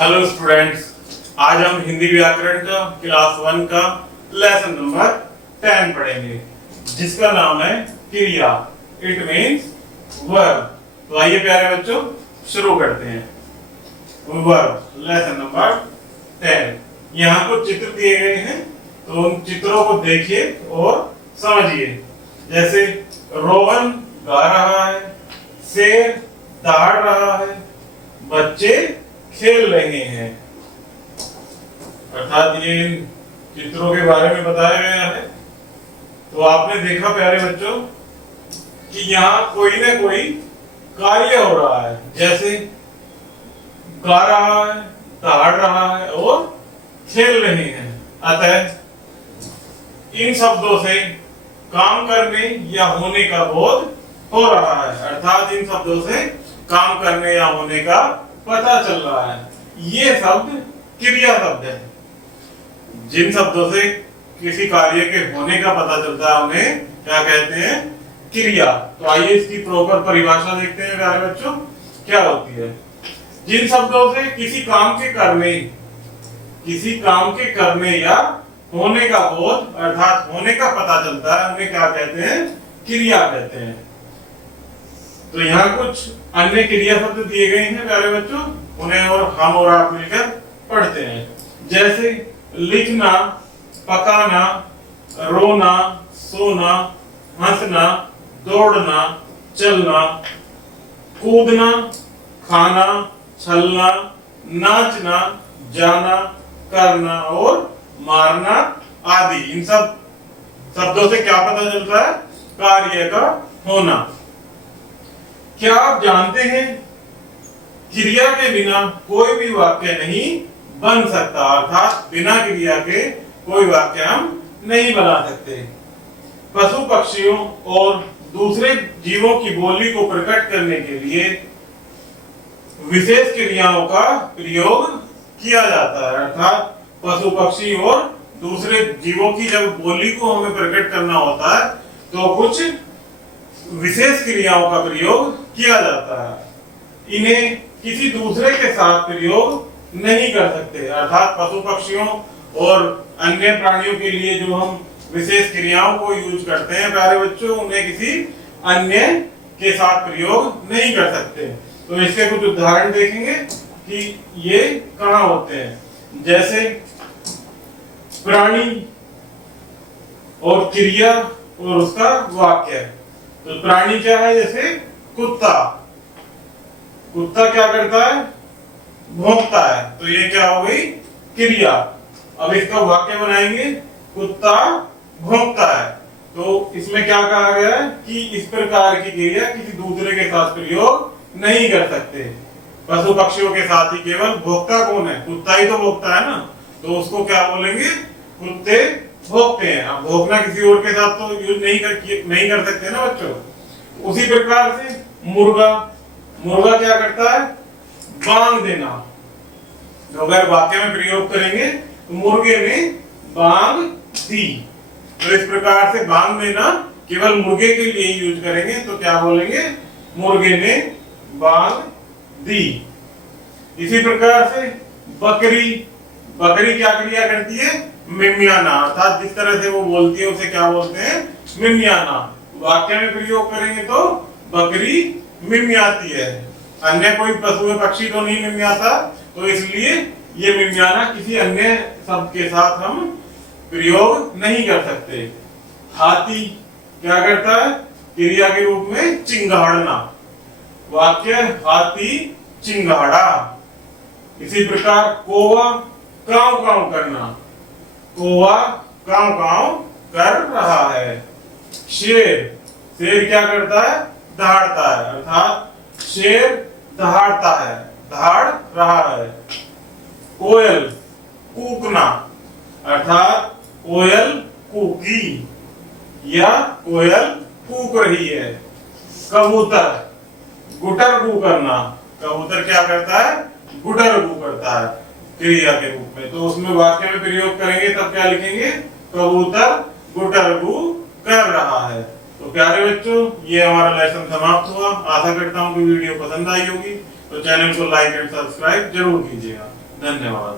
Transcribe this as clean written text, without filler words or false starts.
Hello students, आज हम हिंदी व्याकरण का क्लास 1 का लेसन नंबर 10 पढ़ेंगे, जिसका नाम है क्रिया। It means verb. तो आइए प्यारे बच्चों शुरू करते हैं। Verb lesson number 10। यहाँ कुछ चित्र दिए गए हैं, तो उन चित्रों को देखिए और समझिए। जैसे रोहन गा रहा है, शेर दहाड़ रहा है, बच्चे खेल रहे हैं। अर्थात ये चित्रों के बारे में बताया गया है। तो आपने देखा प्यारे बच्चों कि यहाँ कोई ना कोई कार्य हो रहा है, जैसे गा रहा है, दहाड़ रहा है और खेल रहे हैं। अतः इन शब्दों से काम करने या होने का बोध हो रहा है। अर्थात इन शब्दों से काम करने या होने का पता चल रहा है। ये शब्द क्रिया शब्द है। जिन शब्दों से किसी कार्य के होने का पता चलता है उन्हें क्या कहते हैं? क्रिया। तो आइए इसकी प्रॉपर परिभाषा देखते हैं प्यारे बच्चों, क्या होती है। जिन शब्दों से किसी काम के करने या होने का बोध अर्थात होने का पता चलता है उन्हें क्या कहते हैं? क्रिया कहते हैं। तो यहाँ कुछ अन्य क्रिया शब्द दिए गए हैं प्यारे बच्चों, उन्हें और हम और आप मिलकर पढ़ते हैं। जैसे लिखना, पकाना, रोना, सोना, हंसना, दौड़ना, चलना, कूदना, खाना, छलना, नाचना, जाना, करना और मारना आदि। इन सब शब्दों से क्या पता चलता है? कार्य का होना। क्या आप जानते हैं क्रिया के बिना कोई भी वाक्य नहीं बन सकता। अर्थात बिना क्रिया के कोई वाक्य हम नहीं बना सकते। पशु पक्षियों और दूसरे जीवों की बोली को प्रकट करने के लिए विशेष क्रियाओं का प्रयोग किया जाता है। अर्थात पशु पक्षी और दूसरे जीवों की जब बोली को हमें प्रकट करना होता है तो कुछ विशेष क्रियाओं का प्रयोग किया जाता है। इन्हें किसी दूसरे के साथ प्रयोग नहीं कर सकते। अर्थात पशु पक्षियों और अन्य प्राणियों के लिए जो हम विशेष क्रियाओं को यूज करते हैं प्यारे बच्चों, उन्हें किसी अन्य के साथ प्रयोग नहीं कर सकते। तो इसके कुछ उदाहरण देखेंगे कि ये कहाँ होते हैं। जैसे प्राणी और क्रिया और उसका वाक्य। तो प्राणी क्या है? जैसे कुत्ता। कुत्ता क्या करता है? भौंकता है। तो ये क्या हो गई? क्रिया। अब इसका वाक्य बनाएंगे, कुत्ता भौंकता है। तो इसमें क्या कहा गया है कि इस प्रकार की क्रिया किसी दूसरे के साथ प्रयोग नहीं कर सकते। पशु पक्षियों के साथ ही केवल भौंकता कौन है? कुत्ता ही तो भौंकता है ना। तो उसको क्या बोलेंगे? कुत्ते भौंकते हैं। अब भौंकना किसी और के साथ तो यूज नहीं कर सकते ना बच्चों। उसी प्रकार से मुर्गा क्या करता है? बांग देना। अगर वाक्य में प्रयोग करेंगे तो मुर्गे ने बांग दी। तो इस प्रकार से बांग देना केवल मुर्गे के लिए यूज करेंगे तो क्या बोलेंगे? मुर्गे ने बांग दी। इसी प्रकार से बकरी क्या क्रिया करती है? मिमियाना। अर्थात जिस तरह से वो बोलती है उसे क्या बोलते हैं? मिमियाना। वाक्य में प्रयोग करेंगे तो बकरी मिमियाती है। अन्य कोई पशु पक्षी तो नहीं मिमियाता, तो इसलिए ये मिमियाना किसी अन्य शब्द के साथ हम प्रयोग नहीं कर सकते। हाथी क्या करता है? क्रिया के रूप में चिंगाड़ना। वाक्य हाथी चिंगाड़ा। इसी प्रकार कौवा काव काव करना। कौवा काव काव कर रहा है। शेर क्या करता है? दहाड़ता है। अर्थात शेर दहाड़ता है, दहाड़ रहा है। कोयल कूकना। अर्थात कोयल कूकी या कोयल कूक रही है। कबूतर गुटर गू करना। कबूतर क्या करता है? गुटर गू करता है क्रिया के रूप में। तो उसमें वाक्य में प्रयोग करेंगे तब क्या लिखेंगे? कबूतर गुटर गू कर रहा है। तो प्यारे बच्चों, ये हमारा लेसन समाप्त हुआ। आशा करता हूँ कि वीडियो पसंद आई होगी। तो चैनल को लाइक एंड सब्सक्राइब जरूर कीजिएगा। धन्यवाद।